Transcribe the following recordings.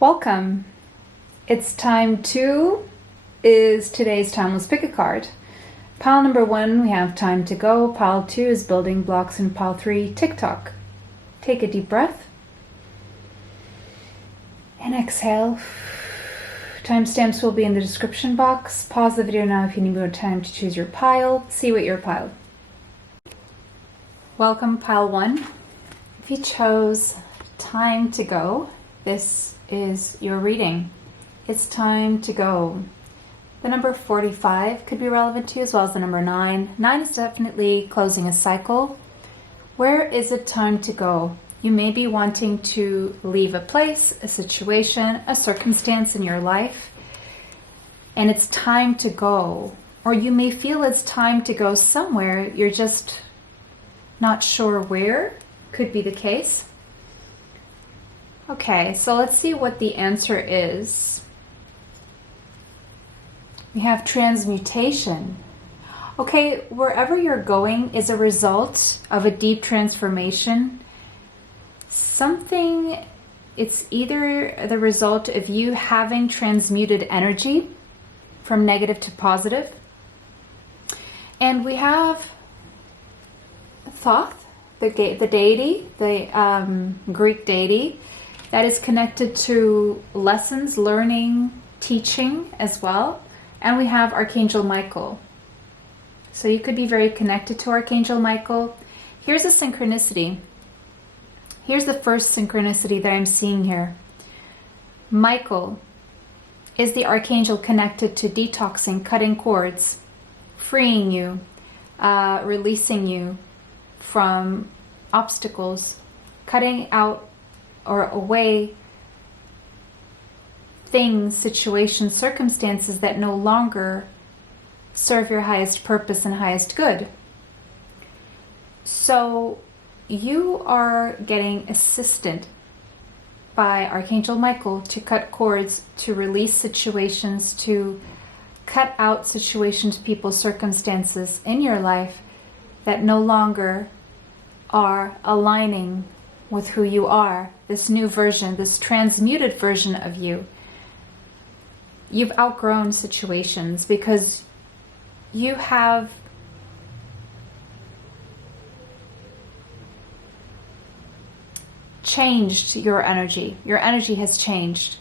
Welcome. It's time 2 is today's timeless pick a card. Pile number 1, we have time to go. Pile 2 is building blocks, and pile 3, TikTok. Take a deep breath and exhale. Timestamps will be in the description box. Pause the video now if you need more time to choose your pile. See what you're piled. Welcome, pile 1. If you chose time to go, this is your reading. It's time to go. The number 45 could be relevant to you, as well as the number 9. 9 is definitely closing a cycle. Where is it time to go? You may be wanting to leave a place, a situation, a circumstance in your life, and it's time to go. Or you may feel it's time to go somewhere, you're just not sure where. Could be the case. Okay, so let's see what the answer is. We have transmutation. Okay, wherever you're going is a result of a deep transformation. It's either the result of you having transmuted energy from negative to positive. And we have Thoth, the deity, the Greek deity, that is connected to lessons, learning, teaching as well. And we have Archangel Michael. So you could be very connected to Archangel Michael. Here's a synchronicity. Here's the first synchronicity that I'm seeing here. Michael is the archangel connected to detoxing, cutting cords, freeing you, releasing you from obstacles, cutting out or away things, situations, circumstances that no longer serve your highest purpose and highest good. So you are getting assisted by Archangel Michael to cut cords, to release situations, to cut out situations, people, circumstances in your life that no longer are aligning with who you are, this new version, this transmuted version of you. You've outgrown situations because you have changed your energy. Your energy has changed.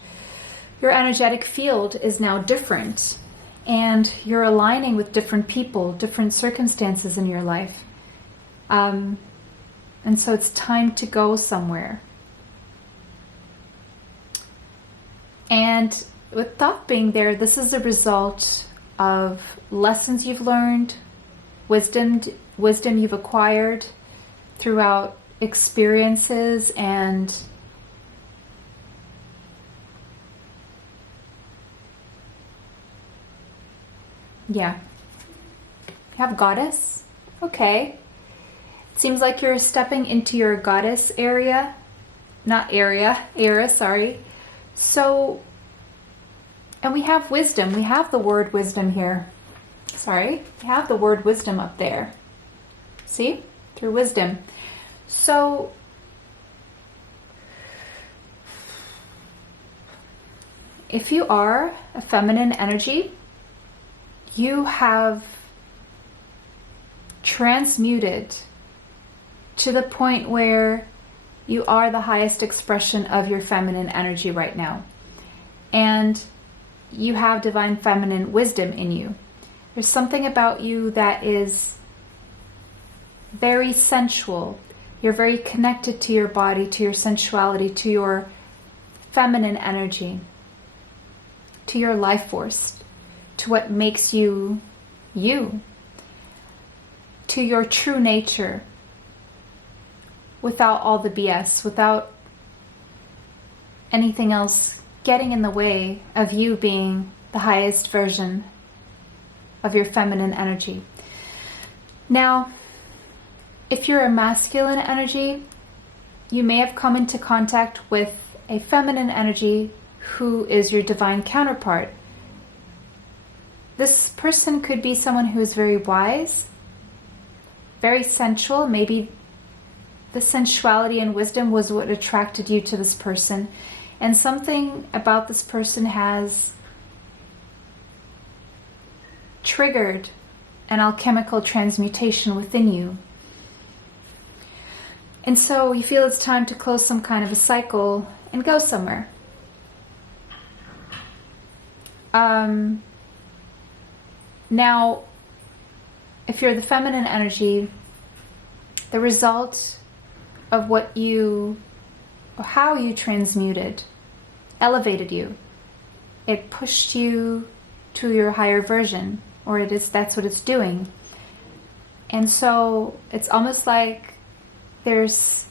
Your energetic field is now different, and you're aligning with different people, different circumstances in your life. And so it's time to go somewhere. And with Thoth being there, this is a result of lessons you've learned, wisdom you've acquired throughout experiences, and yeah. You have goddess. Okay. Seems like you're stepping into your goddess era, sorry. So, and we have wisdom. We have the word wisdom here. Sorry, we have the word wisdom up there. See? Through wisdom. So, if you are a feminine energy, you have transmuted to the point where you are the highest expression of your feminine energy right now. And you have divine feminine wisdom in you. There's something about you that is very sensual. You're very connected to your body, to your sensuality, to your feminine energy, to your life force, to what makes you you, to your true nature, without all the BS, without anything else getting in the way of you being the highest version of your feminine energy. Now, if you're a masculine energy, you may have come into contact with a feminine energy who is your divine counterpart. This person could be someone who is very wise, very sensual. Maybe the sensuality and wisdom was what attracted you to this person. And something about this person has triggered an alchemical transmutation within you. And so you feel it's time to close some kind of a cycle and go somewhere. Now, if you're the feminine energy, the result of what you, or how you transmuted, elevated you. It pushed you to your higher version, or that's what it's doing. And so it's almost like there's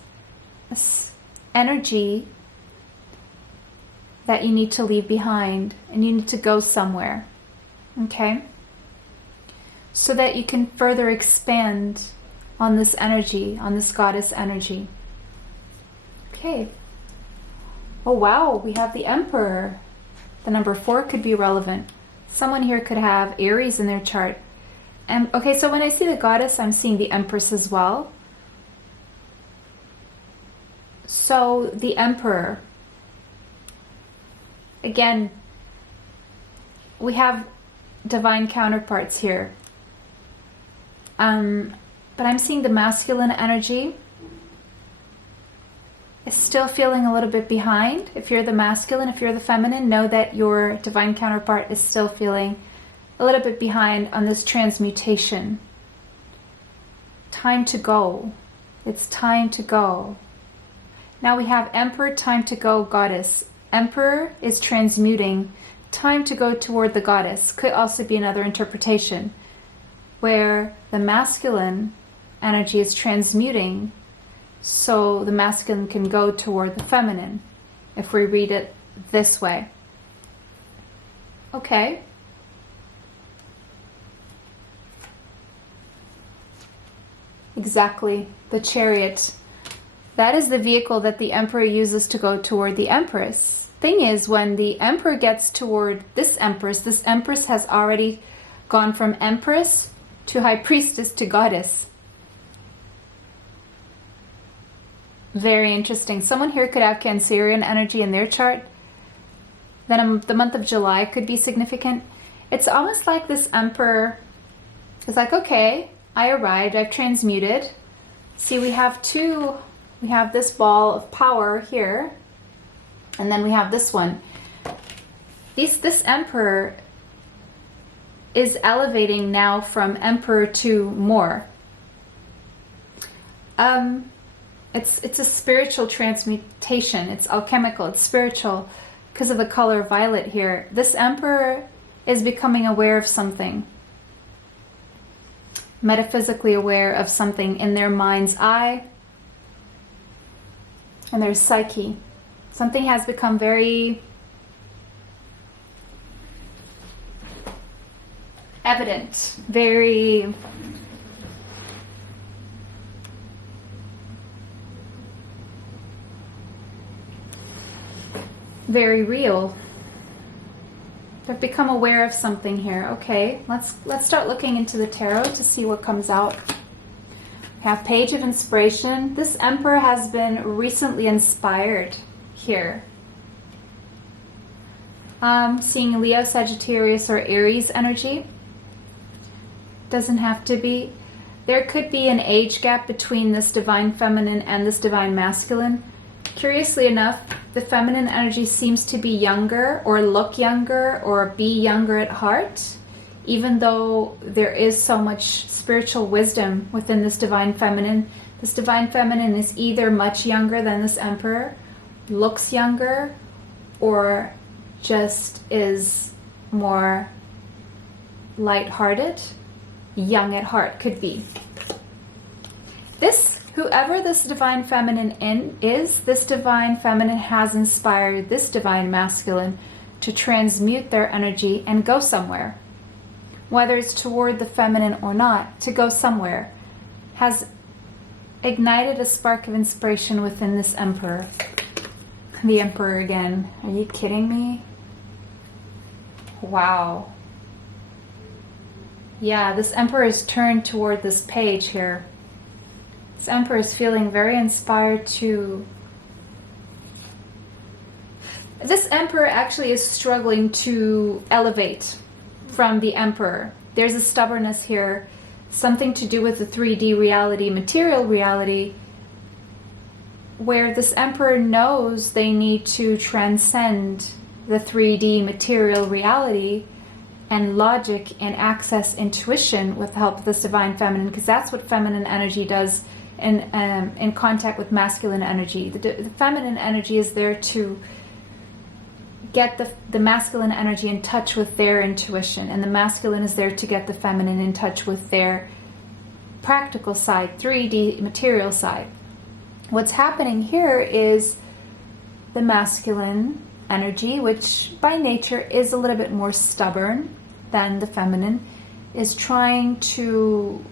this energy that you need to leave behind, and you need to go somewhere, okay? So that you can further expand on this energy, on this goddess energy. Okay. Oh wow, we have the Emperor. The number 4 could be relevant. Someone here could have Aries in their chart. And okay, so when I see the goddess, I'm seeing the Empress as well. So the Emperor. Again, we have divine counterparts here. But I'm seeing the masculine energy is still feeling a little bit behind. If you're the masculine, if you're the feminine, know that your divine counterpart is still feeling a little bit behind on this transmutation. Time to go. It's time to go. Now we have Emperor, time to go, Goddess. Emperor is transmuting, time to go toward the Goddess. Could also be another interpretation where the masculine energy is transmuting so the masculine can go toward the feminine, if we read it this way. Okay. Exactly, the Chariot. That is the vehicle that the Emperor uses to go toward the Empress. Thing is, when the Emperor gets toward this Empress has already gone from Empress to High Priestess to Goddess. Very interesting. Someone here could have Cancerian energy in their chart. Then the month of July could be significant. It's almost like this Emperor is like, okay, I arrived, I've transmuted. See, we have this ball of power here, and then we have this one. This Emperor is elevating now from Emperor to more. It's a spiritual transmutation. It's alchemical, it's spiritual because of the color violet here. This Emperor is becoming aware of something. Metaphysically aware of something in their mind's eye and their psyche. Something has become very evident, very real. They've become aware of something here. Okay, let's start looking into the tarot to see what comes out. We have Page of Inspiration. This Emperor has been recently inspired here. Seeing Leo, Sagittarius, or Aries energy. Doesn't have to be. There could be an age gap between this divine feminine and this divine masculine. Curiously enough, the feminine energy seems to be younger or look younger or be younger at heart, even though there is so much spiritual wisdom within this divine feminine. This divine feminine is either much younger than this Emperor, looks younger, or just is more light-hearted. Young at heart could be. Whoever this divine feminine is, this divine feminine has inspired this divine masculine to transmute their energy and go somewhere. Whether it's toward the feminine or not, to go somewhere. Has ignited a spark of inspiration within this Emperor. The Emperor again. Are you kidding me? Wow. Yeah, this Emperor is turned toward this page here. This Emperor is feeling very inspired to This emperor actually is struggling to elevate from the emperor. There's a stubbornness here, something to do with the 3D reality, material reality, where this emperor knows they need to transcend the 3D material reality and logic and access intuition with the help of this divine feminine, because that's what feminine energy does in contact with masculine energy. The feminine energy is there to get the masculine energy in touch with their intuition, and the masculine is there to get the feminine in touch with their practical side, 3D material side. What's happening here is the masculine energy, which by nature is a little bit more stubborn than the feminine, is trying to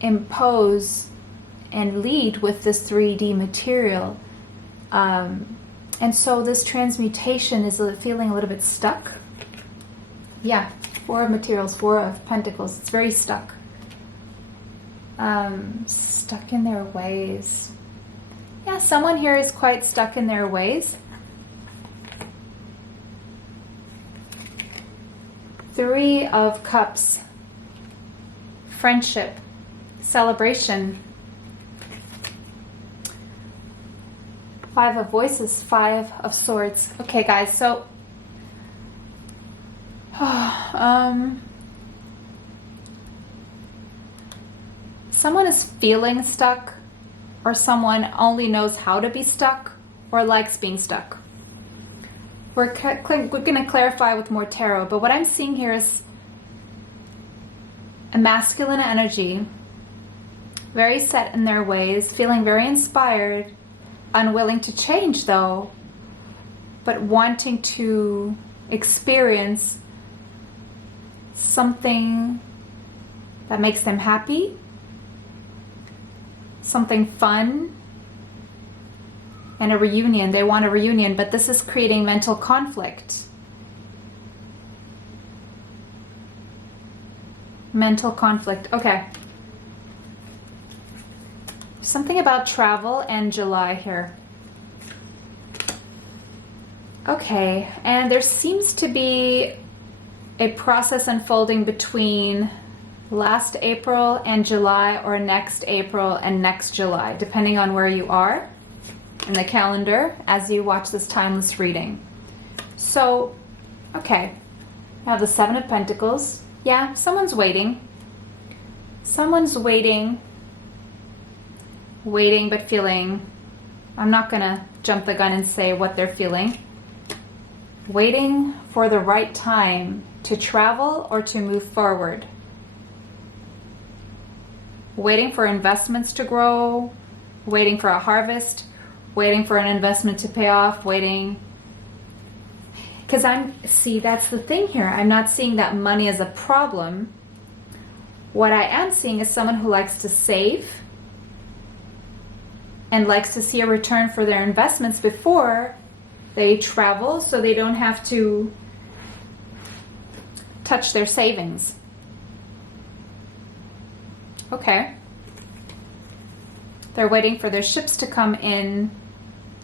impose and lead with this 3D material. And so this transmutation is feeling a little bit stuck. Yeah, 4 of materials, 4 of pentacles. It's very stuck. Stuck in their ways. Yeah, someone here is quite stuck in their ways. 3 of Cups. Friendship. Celebration. 5 of Voices. 5 of Swords. Okay, guys, so someone is feeling stuck, or someone only knows how to be stuck or likes being stuck. We're going to clarify with more tarot, but what I'm seeing here is a masculine energy, very set in their ways, feeling very inspired, unwilling to change though, but wanting to experience something that makes them happy, something fun, and a reunion. They want a reunion, but this is creating mental conflict. Mental conflict. Okay. Something about travel and July here. Okay, and there seems to be a process unfolding between last April and July, or next April and next July, depending on where you are in the calendar as you watch this timeless reading. So, okay, I have the 7 of Pentacles. Yeah, someone's waiting. Someone's waiting but feeling, I'm not gonna jump the gun and say what they're feeling. Waiting for the right time to travel or to move forward. Waiting for investments to grow, waiting for a harvest, waiting for an investment to pay off, waiting. Because that's the thing here. I'm not seeing that money as a problem. What I am seeing is someone who likes to save and likes to see a return for their investments before they travel, so they don't have to touch their savings. Okay. They're waiting for their ships to come in,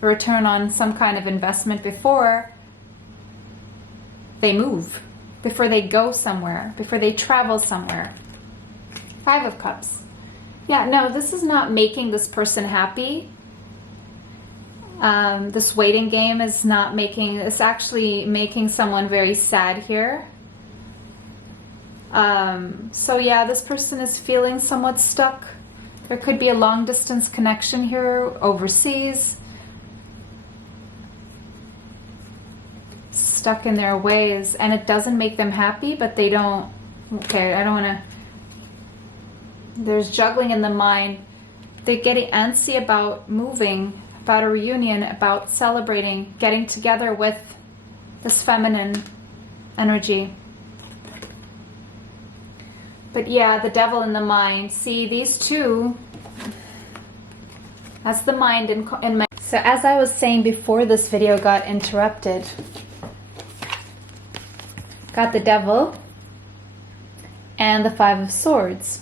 a return on some kind of investment before they move, before they go somewhere, before they travel somewhere. 5 of Cups. Yeah, no, this is not making this person happy. This waiting game is not making, it's actually making someone very sad here. So yeah, this person is feeling somewhat stuck. There could be a long distance connection here overseas. Stuck in their ways, and it doesn't make them happy, but they don't, okay, I don't want to, there's juggling in the mind. They're getting antsy about moving, about a reunion, about celebrating, getting together with this feminine energy. But yeah, the devil in the mind. See, these two, that's the mind in my. So as I was saying before this video got interrupted, got the devil and the 5 of Swords.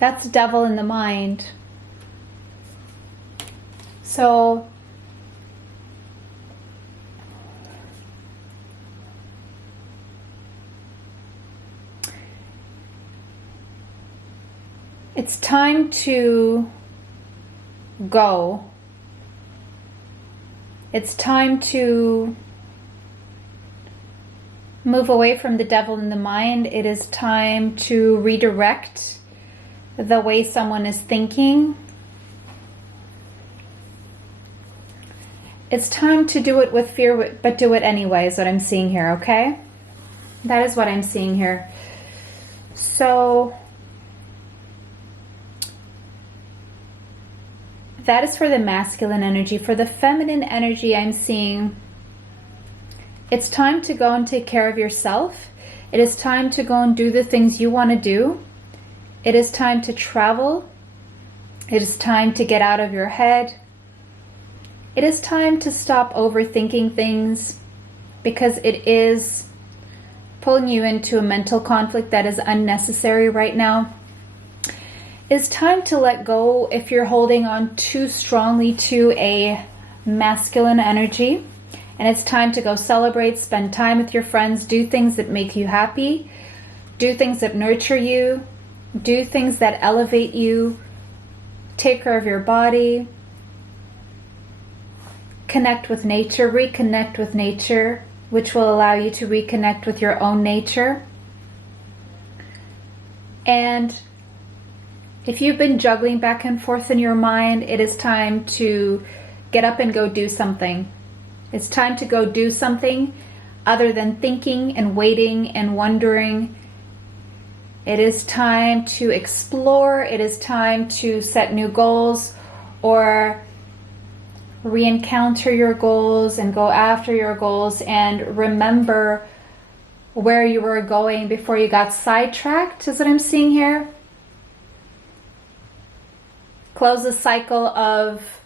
That's the devil in the mind. So It's time to go. It's time to move away from the devil in the mind. It is time to redirect the way someone is thinking. It's time to do it with fear, but do it anyway, is what I'm seeing here, okay? That is what I'm seeing here. So that is for the masculine energy. For the feminine energy, I'm seeing it's time to go and take care of yourself. It is time to go and do the things you want to do. It is time to travel. It is time to get out of your head. It is time to stop overthinking things, because it is pulling you into a mental conflict that is unnecessary right now. It's time to let go if you're holding on too strongly to a masculine energy. And it's time to go celebrate, spend time with your friends, do things that make you happy, do things that nurture you, do things that elevate you, take care of your body, connect with nature, reconnect with nature, which will allow you to reconnect with your own nature. And if you've been juggling back and forth in your mind, it is time to get up and go do something. It's time to go do something other than thinking and waiting and wondering. It is time to explore. It is time to set new goals or re-encounter your goals and go after your goals and remember where you were going before you got sidetracked, is what I'm seeing here. Close the cycle of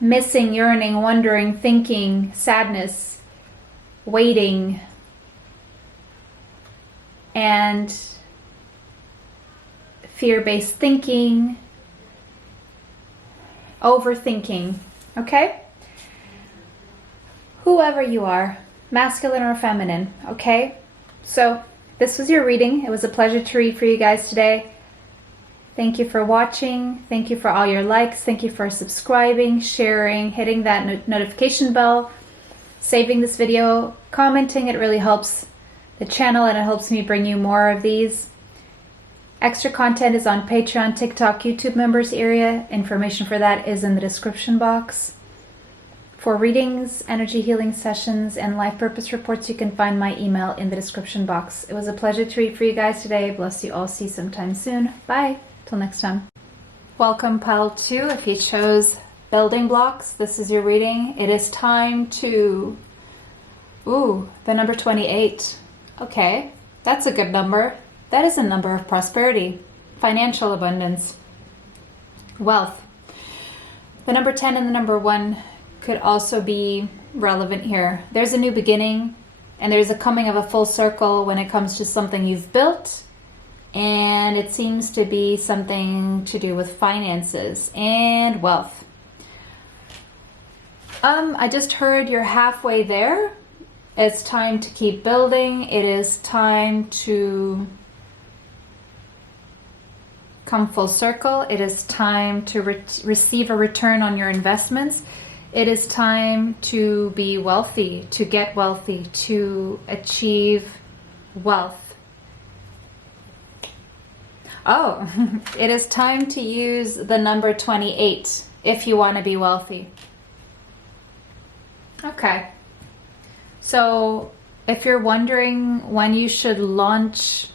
missing, yearning, wondering, thinking, sadness, waiting, and fear-based thinking, overthinking, okay? Whoever you are, masculine or feminine, okay? So this was your reading. It was a pleasure to read for you guys today. Thank you for watching. Thank you for all your likes. Thank you for subscribing, sharing, hitting that notification bell, saving this video, commenting. It really helps the channel and it helps me bring you more of these. Extra content is on Patreon, TikTok, YouTube members area. Information for that is in the description box. For readings, energy healing sessions, and life purpose reports, you can find my email in the description box. It was a pleasure to read for you guys today. Bless you all. See you sometime soon. Bye. Till next time. Welcome, pile 2. If you chose building blocks, this is your reading. It is time to... Ooh, the number 28. Okay, that's a good number. That is a number of prosperity, financial abundance, wealth. The number 10 and the number 1 could also be relevant here. There's a new beginning and there's a coming of a full circle when it comes to something you've built, and it seems to be something to do with finances and wealth. I just heard you're halfway there. It's time to keep building. It is time to come full circle. It is time to receive a return on your investments. It is time to be wealthy, to get wealthy, to achieve wealth. Oh, it is time to use the number 28 if you want to be wealthy. Okay. So if you're wondering when you should launch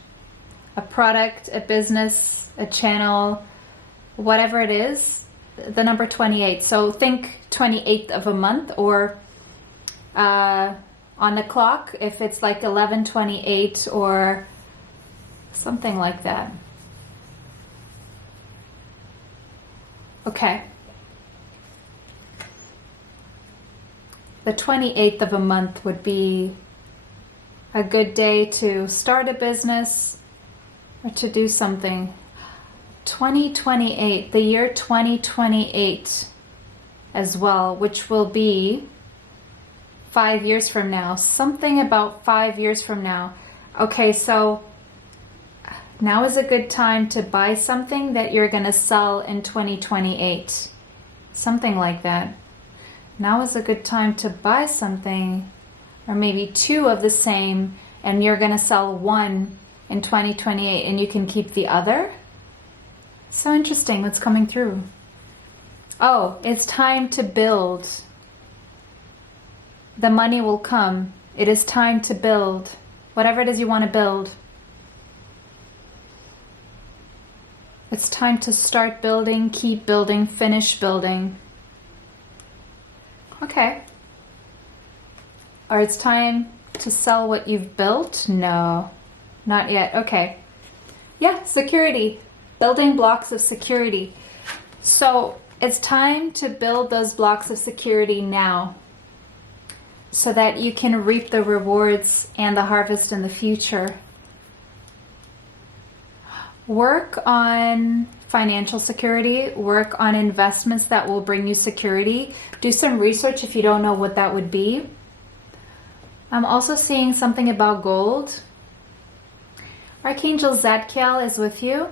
a product, a business, a channel, whatever it is, the number 28. So think 28th of a month, or on the clock if it's like 11:28 or something like that. Okay. The 28th of a month would be a good day to start a business or to do something. 2028, the year 2028 as well, which will be 5 years from now. Something about 5 years from now. Okay, so Now is a good time to buy something that you're going to sell in 2028. Something like that. Now is a good time to buy something, or maybe two of the same, and you're going to sell one in 2028 and you can keep the other. So interesting what's coming through. Oh, it's time to build. The money will come. It is time to build. Whatever it is you want to build. It's time to start building, keep building, finish building. Okay. Or it's time to sell what you've built? No, not yet. Okay. Yeah, security. Building blocks of security. So it's time to build those blocks of security now, so that you can reap the rewards and the harvest in the future. Work on financial security, work on investments that will bring you security. Do some research if you don't know what that would be. I'm also seeing something about gold. Archangel Zadkiel is with you.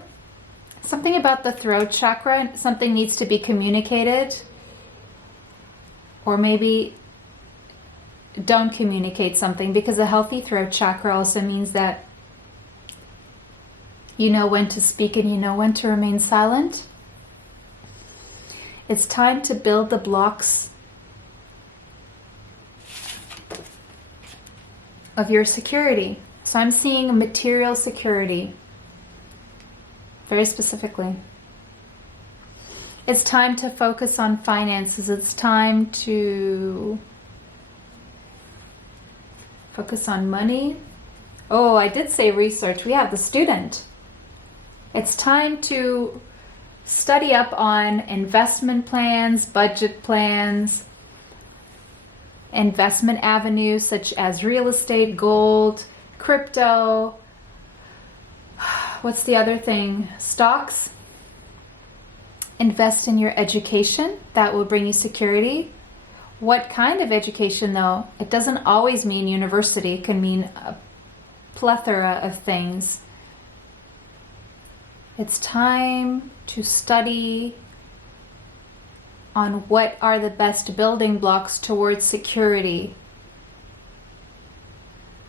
Something about the throat chakra, something needs to be communicated. Or maybe don't communicate something, because a healthy throat chakra also means that you know when to speak and you know when to remain silent. It's time to build the blocks of your security. So I'm seeing material security, very specifically. It's time to focus on finances. It's time to focus on money. Oh, I did say research. We have the student. It's time to study up on investment plans, budget plans, investment avenues such as real estate, gold, crypto. What's the other thing? Stocks. Invest in your education. That will bring you security. What kind of education, though? It doesn't always mean university. It can mean a plethora of things. It's time to study on what are the best building blocks towards security.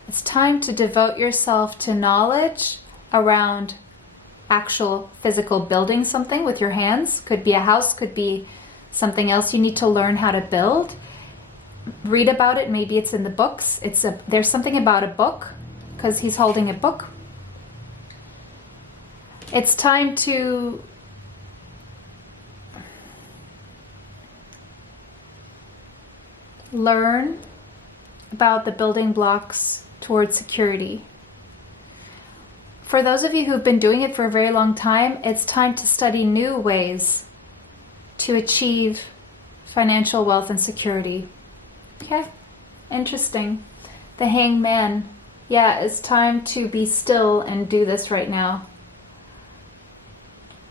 It's time to devote yourself to knowledge around actual physical building something with your hands. Could be a house, could be something else you need to learn how to build. Read about it. Maybe it's in the books. There's something about a book, because he's holding a book. It's time to learn about the building blocks towards security. For those of you who've been doing it for a very long time, it's time to study new ways to achieve financial wealth and security. Okay, interesting. The Hangman. Yeah, it's time to be still and do this right now.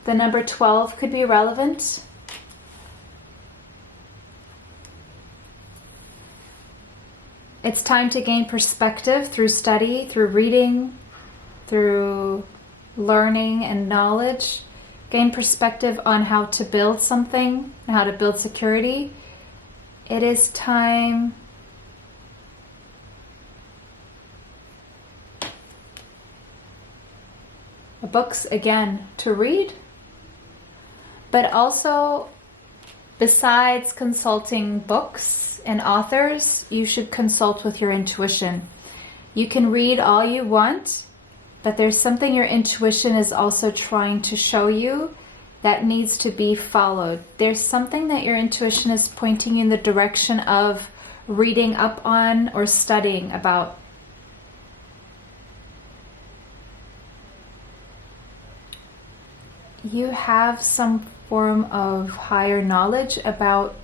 The number 12 could be relevant. It's time to gain perspective through study, through reading, through learning and knowledge. Gain perspective on how to build something, how to build security. It is time books again to read, but also besides consulting books and authors, you should consult with your intuition. You can read all you want, but there's something your intuition is also trying to show you that needs to be followed. There's something that your intuition is pointing you in the direction of reading up on or studying about. You have some form of higher knowledge about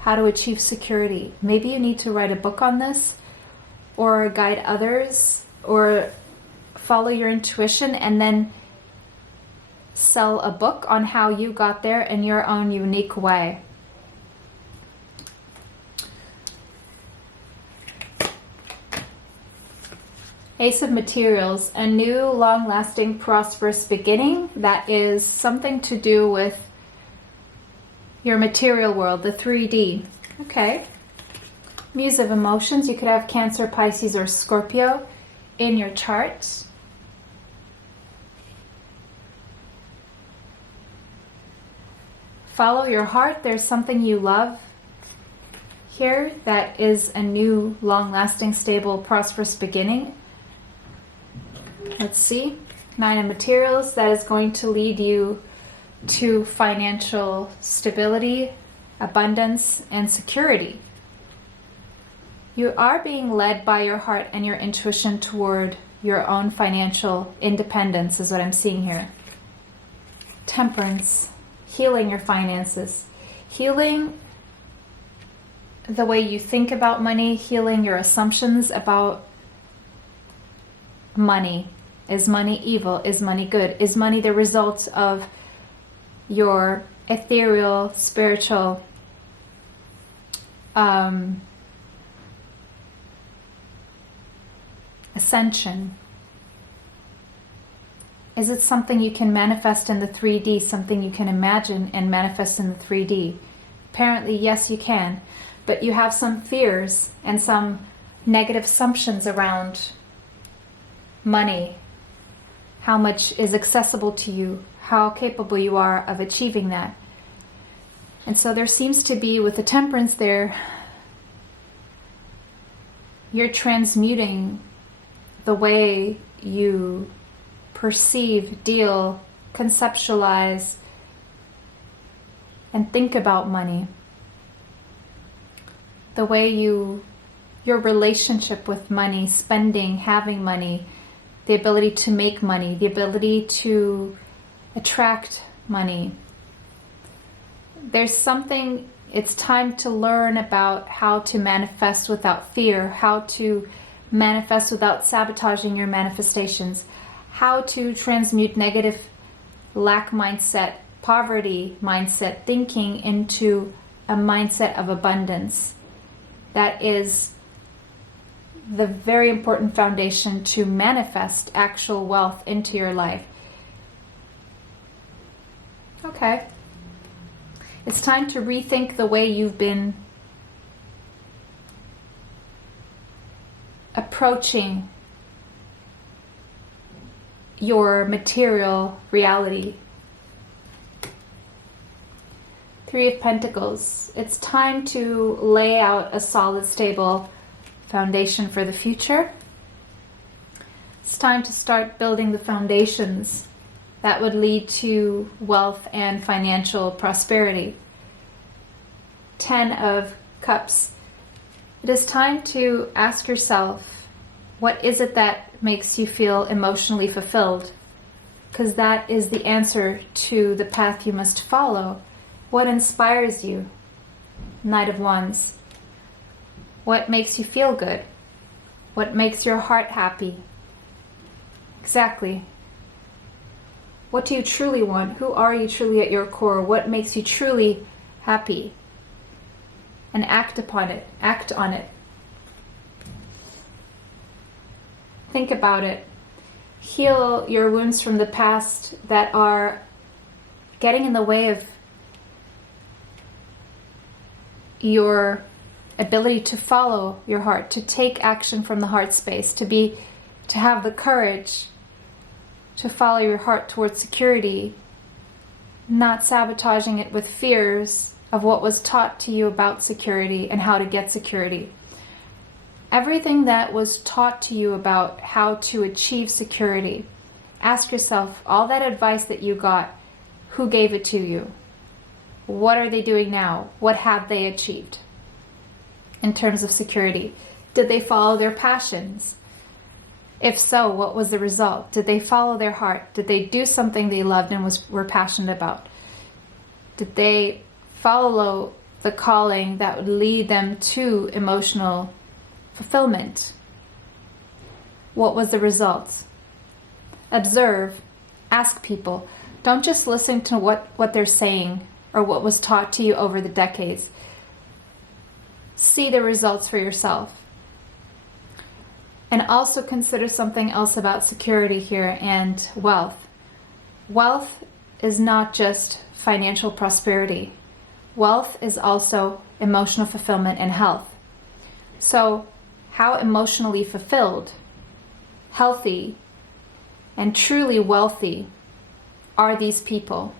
how to achieve security. Maybe you need to write a book on this, or guide others, or follow your intuition and then sell a book on how you got there in your own unique way. Ace of Materials, a new, long-lasting, prosperous beginning. That is something to do with your material world, the 3D. Okay. Muse of Emotions, you could have Cancer, Pisces, or Scorpio in your chart. Follow your heart. There's something you love here that is a new, long-lasting, stable, prosperous beginning. Let's see. Nine of Materials, that is going to lead you to financial stability, abundance, and security. You are being led by your heart and your intuition toward your own financial independence, is what I'm seeing here. Temperance, healing your finances, healing the way you think about money, healing your assumptions about money. Is money evil? Is money good? Is money the result of your ethereal, spiritual ascension? Is it something you can manifest in the 3D, something you can imagine and manifest in the 3D? Apparently, yes, you can. But you have some fears and some negative assumptions around money, how much is accessible to you, how capable you are of achieving that. And so there seems to be, with the Temperance there, you're transmuting the way you perceive, deal, conceptualize, and think about money. The way your relationship with money, spending, having money, the ability to make money, the ability to attract money. There's something, it's time to learn about how to manifest without fear, how to manifest without sabotaging your manifestations, how to transmute negative lack mindset, poverty mindset thinking into a mindset of abundance. That is the very important foundation to manifest actual wealth into your life. Okay. It's time to rethink the way you've been approaching your material reality. Three of Pentacles. It's time to lay out a solid, stable foundation for the future. It's time to start building the foundations that would lead to wealth and financial prosperity. 10 of Cups. It is time to ask yourself, what is it that makes you feel emotionally fulfilled? Because that is the answer to the path you must follow. What inspires you? Knight of Wands. What makes you feel good? What makes your heart happy? Exactly. What do you truly want? Who are you truly at your core? What makes you truly happy? And act upon it. Act on it. Think about it. Heal your wounds from the past that are getting in the way of your ability to follow your heart, to take action from the heart space, to have the courage to follow your heart towards security, not sabotaging it with fears of what was taught to you about security and how to get security. Everything that was taught to you about how to achieve security, ask yourself, all that advice that you got, who gave it to you? What are they doing now? What have they achieved in terms of security? Did they follow their passions? If so, what was the result? Did they follow their heart? Did they do something they loved and were passionate about? Did they follow the calling that would lead them to emotional fulfillment? What was the result? Observe, ask people. Don't just listen to what they're saying or what was taught to you over the decades. See the results for yourself. And also consider something else about security here and wealth. Wealth is not just financial prosperity. Wealth is also emotional fulfillment and health. So how emotionally fulfilled, healthy, and truly wealthy are these people?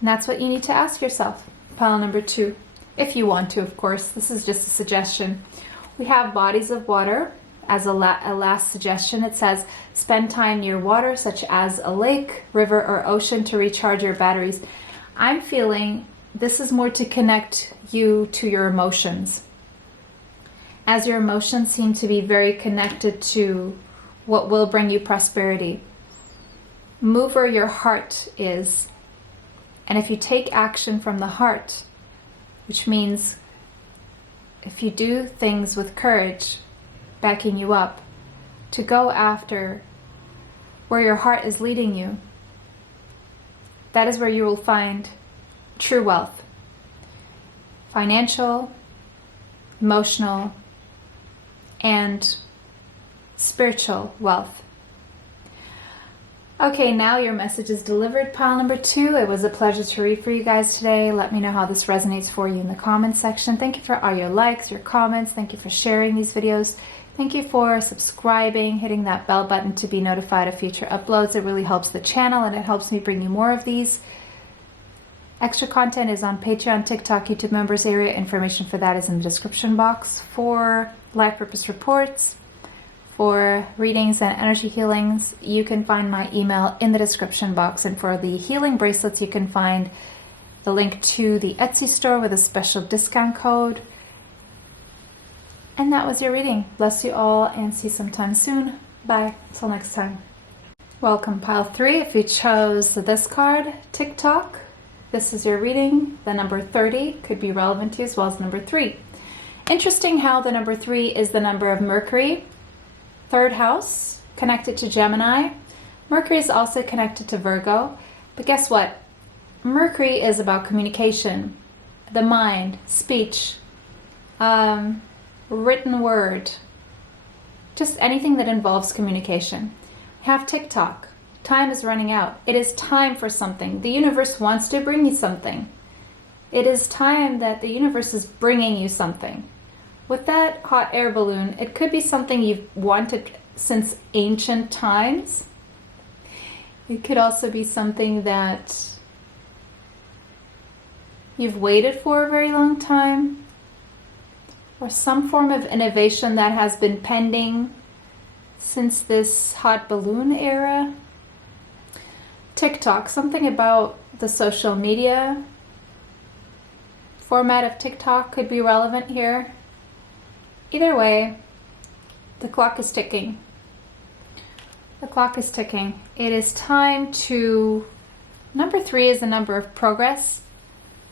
And that's what you need to ask yourself. Pile number 2. If you want to, of course. This is just a suggestion. We have bodies of water as a last suggestion. It says, spend time near water, such as a lake, river, or ocean to recharge your batteries. I'm feeling this is more to connect you to your emotions, as your emotions seem to be very connected to what will bring you prosperity. Move where your heart is. And if you take action from the heart, which means if you do things with courage, backing you up, to go after where your heart is leading you, that is where you will find true wealth. Financial, emotional, and spiritual wealth. Okay, now your message is delivered, pile number 2. It was a pleasure to read for you guys today. Let me know how this resonates for you in the comments section. Thank you for all your likes, your comments. Thank you for sharing these videos. Thank you for subscribing, hitting that bell button to be notified of future uploads. It really helps the channel and it helps me bring you more of these. Extra content is on Patreon, TikTok, YouTube members area. Information for that is in the description box. For life purpose reports, for readings and energy healings, you can find my email in the description box. And for the healing bracelets, you can find the link to the Etsy store with a special discount code. And that was your reading. Bless you all and see you sometime soon. Bye. Until next time. Welcome, pile 3. If you chose this card, TikTok, this is your reading. The number 30 could be relevant to you as well as number 3. Interesting how the number 3 is the number of Mercury, 3rd house, connected to Gemini. Mercury is also connected to Virgo. But guess what? Mercury is about communication, the mind, speech, written word, just anything that involves communication. Have TikTok. Time is running out. It is time for something. The universe wants to bring you something. It is time that the universe is bringing you something. With that hot air balloon, it could be something you've wanted since ancient times. It could also be something that you've waited for a very long time, or some form of innovation that has been pending since this hot balloon era. TikTok, something about the social media format of TikTok could be relevant here. Either way, the clock is ticking. The clock is ticking. It is time to... Number 3 is the number of progress.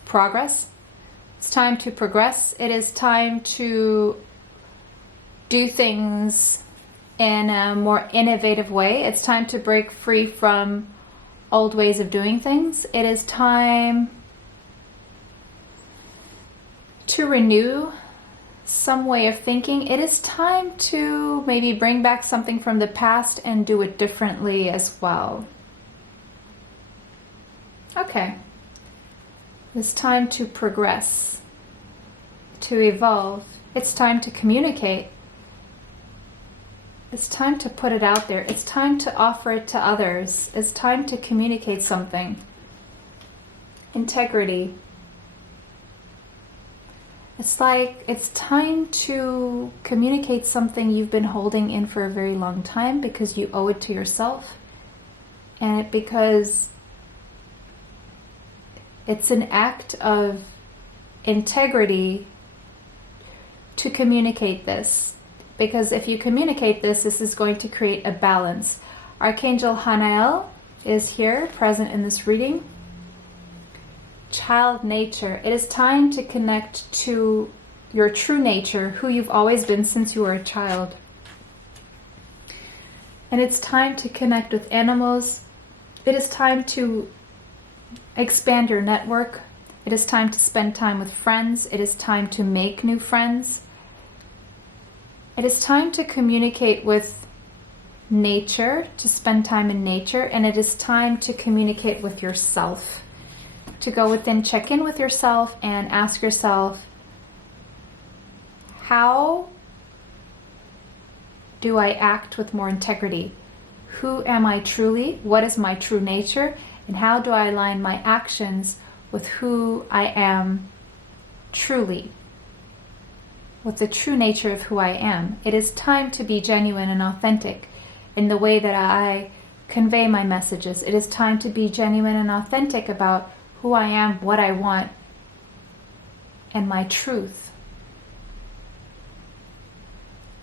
It's time to progress. It is time to do things in a more innovative way. It's time to break free from old ways of doing things. It is time to renew some way of thinking. It is time to maybe bring back something from the past and do it differently as well. Okay. It's time to progress, to evolve. It's time to communicate. It's time to put it out there. It's time to offer it to others. It's time to communicate something. Integrity. It's like it's time to communicate something you've been holding in for a very long time because you owe it to yourself, and because it's an act of integrity to communicate this. Because if you communicate this, this is going to create a balance. Archangel Hanael is here, present in this reading. Child nature. It is time to connect to your true nature, who you've always been since you were a child. And it's time to connect with animals. It is time to expand your network, It is time to spend time with friends. It is time to make new friends. It is time to communicate with nature, to spend time in nature, and it is time to communicate with yourself. To go within, check in with yourself and ask yourself, how do I act with more integrity? Who am I truly? What is my true nature? And how do I align my actions with who I am truly? With the true nature of who I am. It is time to be genuine and authentic in the way that I convey my messages. It is time to be genuine and authentic about who I am, what I want, and my truth.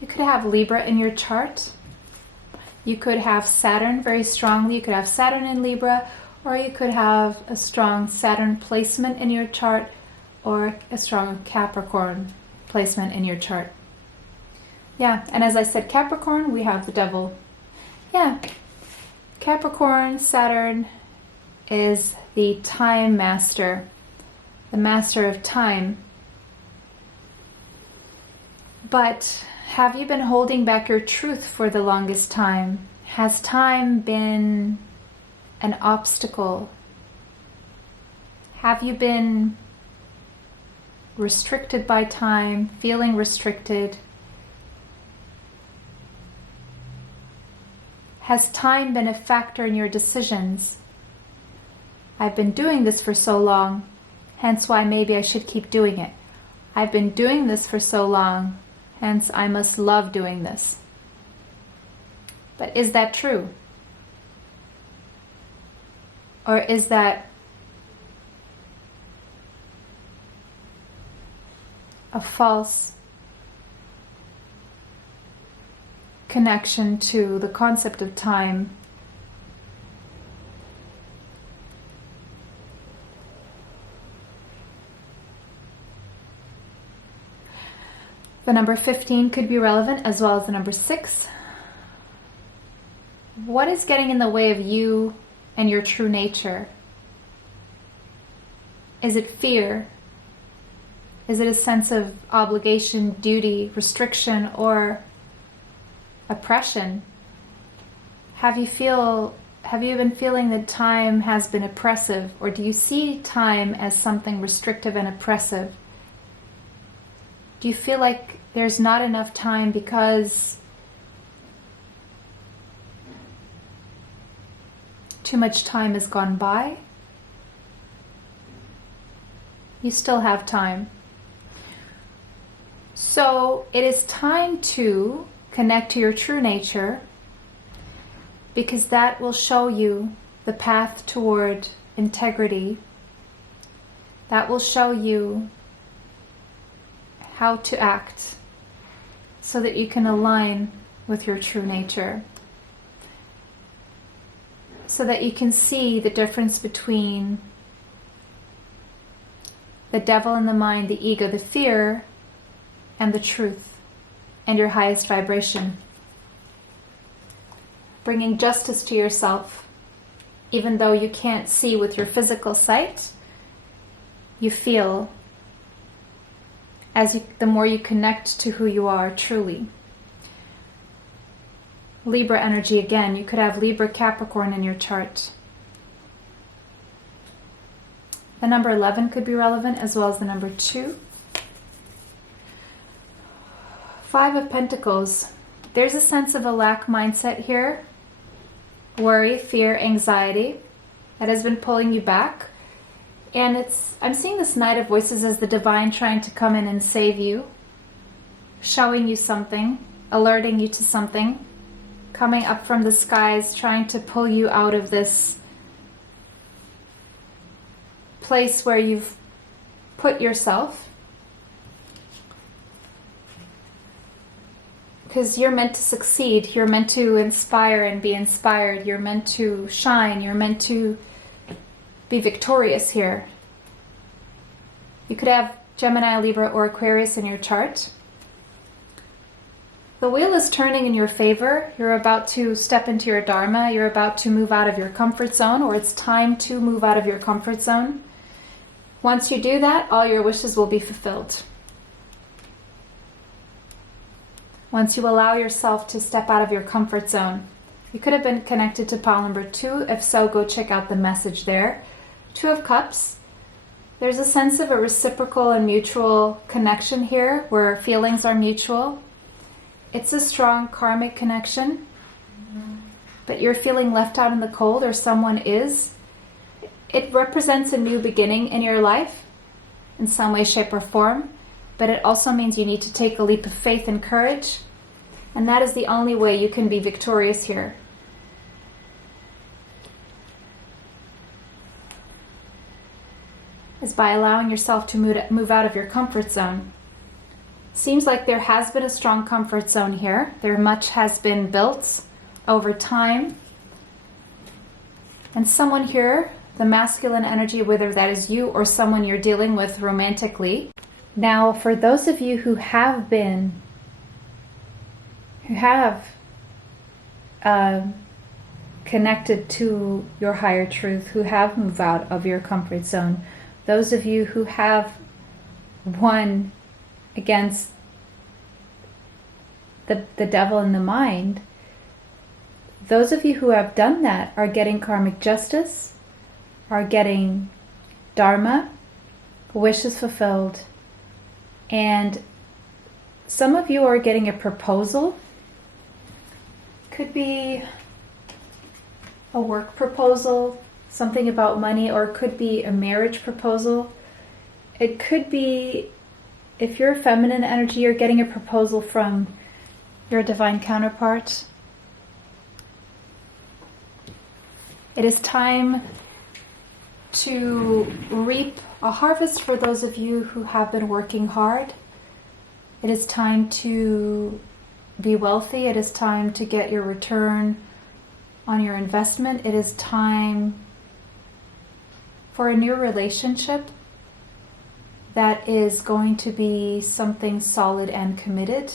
You could have Libra in your chart. You could have Saturn very strongly. You could have Saturn in Libra, or you could have a strong Saturn placement in your chart, or a strong Capricorn placement in your chart. Yeah, and as I said, Capricorn, we have the devil. Yeah, Capricorn, Saturn is the time master, the master of time. But have you been holding back your truth for the longest time? Has time been an obstacle? Have you been restricted by time, feeling restricted? Has time been a factor in your decisions? I've been doing this for so long, hence why maybe I should keep doing it. I've been doing this for so long, hence I must love doing this. But is that true? Or is that a false connection to the concept of time? The number 15 could be relevant, as well as the number 6. What is getting in the way of you and your true nature? Is it fear? Is it a sense of obligation, duty, restriction, or oppression? Have you been feeling that time has been oppressive, or do you see time as something restrictive and oppressive? Do you feel like there's not enough time because too much time has gone by? You still have time. So it is time to connect to your true nature, because that will show you the path toward integrity. That will show you how to act so that you can align with your true nature. So that you can see the difference between the devil in the mind, the ego, the fear, and the truth, and your highest vibration. Bringing justice to yourself, even though you can't see with your physical sight, you feel the more you connect to who you are truly. Libra energy again. You could have Libra Capricorn in your chart. The number 11 could be relevant, as well as the number 2. 5 of Pentacles. There's a sense of a lack mindset here. Worry, fear, anxiety that has been pulling you back. And I'm seeing this Knight of Voices as the divine trying to come in and save you, showing you something, alerting you to something, coming up from the skies, trying to pull you out of this place where you've put yourself. Because you're meant to succeed, you're meant to inspire and be inspired, you're meant to shine, you're meant to be victorious here. You could have Gemini, Libra, or Aquarius in your chart. The wheel is turning in your favor. You're about to step into your dharma. You're about to move out of your comfort zone, or it's time to move out of your comfort zone. Once you do that, all your wishes will be fulfilled. Once you allow yourself to step out of your comfort zone. You could have been connected to pile number 2. If so, go check out the message there. 2 of Cups. There's a sense of a reciprocal and mutual connection here where feelings are mutual. It's a strong karmic connection, but you're feeling left out in the cold, or someone is. It represents a new beginning in your life in some way, shape, or form, but it also means you need to take a leap of faith and courage, and that is the only way you can be victorious here. Is by allowing yourself to move out of your comfort zone. Seems like there has been a strong comfort zone here. There much has been built over time. And someone here, the masculine energy, whether that is you or someone you're dealing with romantically. Now, for those of you who have connected to your higher truth, who have moved out of your comfort zone, those of you who have won against the devil in the mind, those of you who have done that are getting karmic justice, are getting dharma, wishes fulfilled, and some of you are getting a proposal. Could be a work proposal, something about money, or it could be a marriage proposal. It could be, if you're a feminine energy, you're getting a proposal from your divine counterpart. It is time to reap a harvest for those of you who have been working hard. It is time to be wealthy. It is time to get your return on your investment. It is time for a new relationship that is going to be something solid and committed,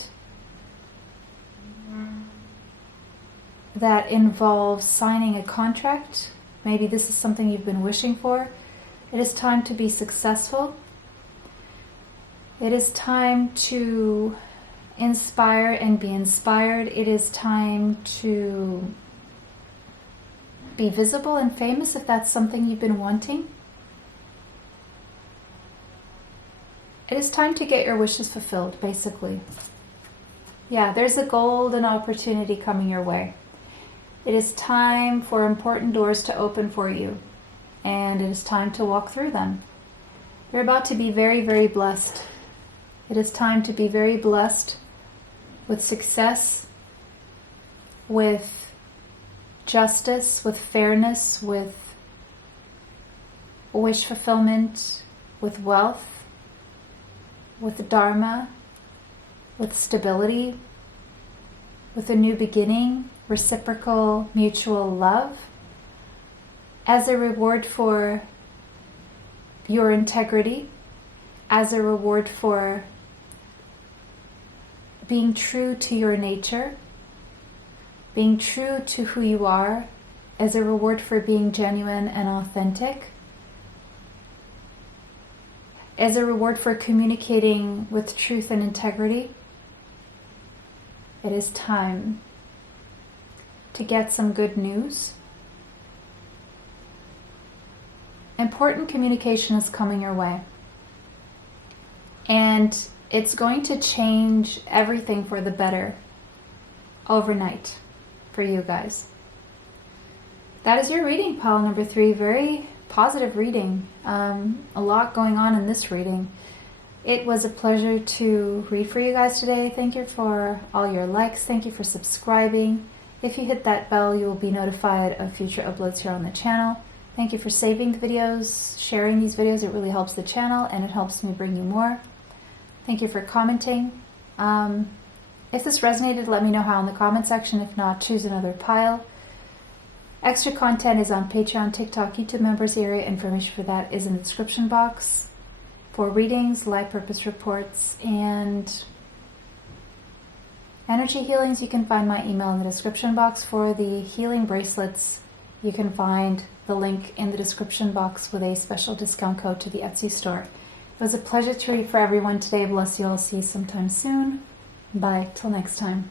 that involves signing a contract. Maybe this is something you've been wishing for. It is time to be successful. It is time to inspire and be inspired. It is time to be visible and famous if that's something you've been wanting. It is time to get your wishes fulfilled, basically. Yeah, there's a golden opportunity coming your way. It is time for important doors to open for you, and it is time to walk through them. You're about to be very, very blessed. It is time to be very blessed with success, with justice, with fairness, with wish fulfillment, with wealth, with dharma, with stability, with a new beginning, reciprocal, mutual love, as a reward for your integrity, as a reward for being true to your nature, being true to who you are, as a reward for being genuine and authentic, as a reward for communicating with truth and integrity. It is time to get some good news. Important communication is coming your way. And it's going to change everything for the better overnight for you guys. That is your reading, pile number 3. Very positive reading. A lot going on in this reading. It was a pleasure to read for you guys today. Thank you for all your likes. Thank you for subscribing. If you hit that bell, you will be notified of future uploads here on the channel. Thank you for saving the videos, sharing these videos. It really helps the channel and it helps me bring you more. Thank you for commenting. If this resonated, let me know how in the comment section. If not, choose another pile. Extra content is on Patreon, TikTok, YouTube members area. Information for that is in the description box. For readings, live purpose reports, and energy healings, you can find my email in the description box. For the healing bracelets you can find the link in the description box with a special discount code to the Etsy store. It was a pleasure to read for everyone today. Bless you all. See you sometime soon. Bye. Till next time.